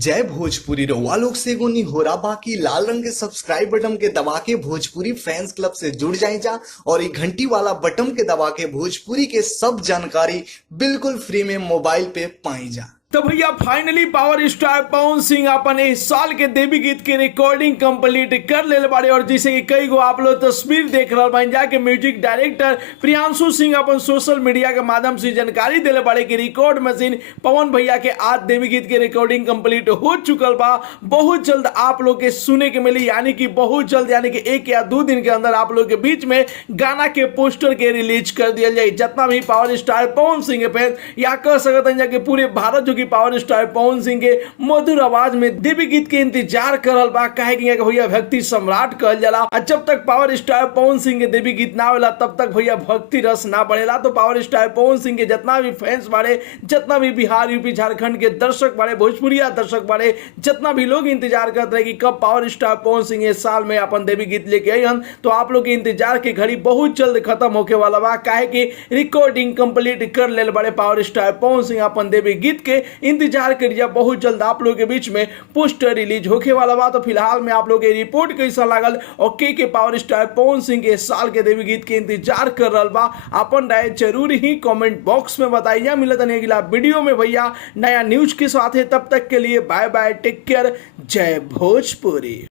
जय भोजपुरी रउआ लोग से एगो निहोरा बाकी लाल रंग के सब्सक्राइब बटन के दबा के भोजपुरी फैंस क्लब से जुड़ जाए जा और ये घंटी वाला बटन के दबा के भोजपुरी के सब जानकारी बिल्कुल फ्री में मोबाइल पे पाई जा। तो भैया finally power star Pawan Singh अपन इस साल के देवी गीत के रिकॉर्डिंग कंप्लीट कर ले बारे और जैसे कि कई गो आप लोग तस्वीर देख रहे बन जाके म्यूजिक डायरेक्टर प्रियांशु सिंह अपन सोशल मीडिया के माध्यम से जानकारी दिले बारे कि रिकॉर्ड मशीन पवन भैया के आज देवी गीत के रिकॉर्डिंग कंप्लीट हो चुकल बा। बहुत जल्द आप लोग के सुने के मिली, यानी कि बहुत जल्द, यानी कि 1 या 2 दिन के अंदर आप लोग के बीच में गाना के पोस्टर के रिलीज कर दिया जाए। जितना भी पावर स्टार पवन सिंह के फैन या कह सकते हैं कि पूरे भारत जो पावर स्टार पवन सिंह के मधुर आवाज में देवी गीत के इंतजार करल बा, काहे कि भैया भक्ति सम्राट कहल जाला। जब तक पावर स्टार पवन सिंह के देवी गीत ना होला तब तक भैया भक्ति रस ना बढ़ेला। तो पावर स्टार पवन सिंह के जितना भी फैंस बारे, जितना भी बिहार यूपी झारखंड के दर्शक बारे, भोजपुरिया दर्शक बारे, जितना भी लोग इंतजार करते रहे कि कब पावर स्टार पवन सिंह इस साल में अपन देवी गीत लेके आइहन, तो आप लोग के इंतजार की घड़ी बहुत जल्द खत्म होके वाला बा, काहे कि रिकॉर्डिंग कंप्लीट कर ले बड़े पावर स्टार पवन सिंह अपन देवी गीत के इंतजार करिए। बहुत जल्द आप लोगों के बीच में पोस्टर रिलीज होके वाला बा। तो फिलहाल में आप लोग के रिपोर्ट कैसा लागल और के पावर स्टार पवन सिंह के साल के देवी गीत के इंतजार कर रहा बा, अपन राय जरूर ही कमेंट बॉक्स में बताइए। मिलता नहीं अगला वीडियो में भैया नया न्यूज के साथ है, तब तक के लिए बाय बाय, टेक केयर, जय भोजपुरी।